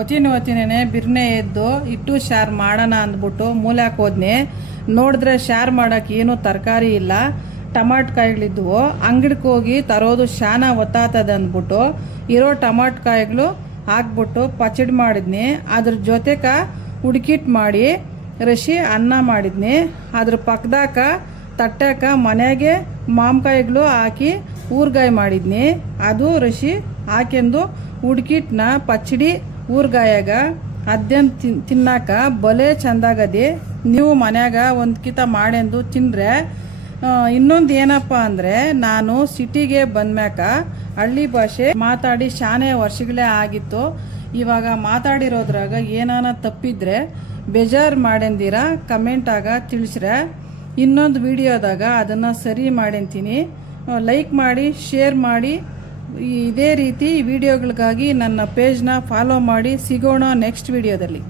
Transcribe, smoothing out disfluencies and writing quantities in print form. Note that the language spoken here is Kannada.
ಒತ್ತಿನೇ ಬಿರ್ನೆ ಎದ್ದು ಇಟ್ಟು ಶಾರ್ ಮಾಡೋಣ ಅಂದ್ಬಿಟ್ಟು ಮೂಲ್ಯಾಕೆ ಹೋದ್ನೆ. ನೋಡಿದ್ರೆ ಶಾರ್ ಮಾಡೋಕ್ಕೆ ಏನೂ ತರಕಾರಿ ಇಲ್ಲ, ಟಮಾಟ್ಕಾಯಿಗಳಿದ್ವು. ಅಂಗಡಿಗೆ ಹೋಗಿ ತರೋದು ಶಾನ ಒತ್ತಾತದೆ ಅಂದ್ಬಿಟ್ಟು ಇರೋ ಟಮಾಟ್ಕಾಯಿಗಳು ಹಾಕ್ಬಿಟ್ಟು ಪಚಡಿ ಮಾಡಿದ್ನಿ. ಅದ್ರ ಜೊತೆಕ ಉಡ್ಕಿಟ್ ಮಾಡಿ ರಶಿ ಅನ್ನ ಮಾಡಿದ್ನಿ. ಅದ್ರ ಪಕ್ಕದಾಕ ತಟ್ಟಾಕ ಮನೆಗೆ ಮಾಮ್ಕಾಯಿಗಳು ಹಾಕಿ ಊರ್ಗಾಯಿ ಮಾಡಿದ್ನಿ. ಅದು ರಶಿ ಹಾಕ್ಯಂದು ಉಡ್ಕಿಟ್ನ ಪಚ್ಚಡಿ ಊರ್ಗಾಯಾಗ ಅದ್ಯಂತ ತಿನ್ನಾಕ ಬಲೆ ಚಂದಾಗದೆ. ನೀವು ಮನ್ಯಾಗ ಒಂದ್ಕಿತ ಮಾಡ್ಯಂದು ತಿಂದರೆ. ಇನ್ನೊಂದು ಏನಪ್ಪ ಅಂದರೆ, ನಾನು ಸಿಟಿಗೆ ಬಂದ್ಮ್ಯಾಕ ಹಳ್ಳಿ ಭಾಷೆ ಮಾತಾಡಿ ಶಾನೆ ವರ್ಷಗಳೇ ಆಗಿತ್ತು. ಇವಾಗ ಮಾತಾಡಿರೋದ್ರಾಗ ಏನಾನ ತಪ್ಪಿದ್ರೆ ಬೇಜಾರು ಮಾಡಂದಿರ ಕಮೆಂಟಾಗ ತಿಳಿಸ್ರೆ ಇನ್ನೊಂದು ವಿಡಿಯೋದಾಗ ಅದನ್ನು ಸರಿ ಮಾಡಂತೀನಿ. ಲೈಕ್ ಮಾಡಿ, ಶೇರ್ ಮಾಡಿ. ಇದೇ ರೀತಿ ವಿಡಿಯೋಗಳಿಗಾಗಿ ನನ್ನ ಪೇಜ್ನ ಫಾಲೋ ಮಾಡಿ. ಸಿಗೋಣ ನೆಕ್ಸ್ಟ್ ವಿಡಿಯೋದಲ್ಲಿ.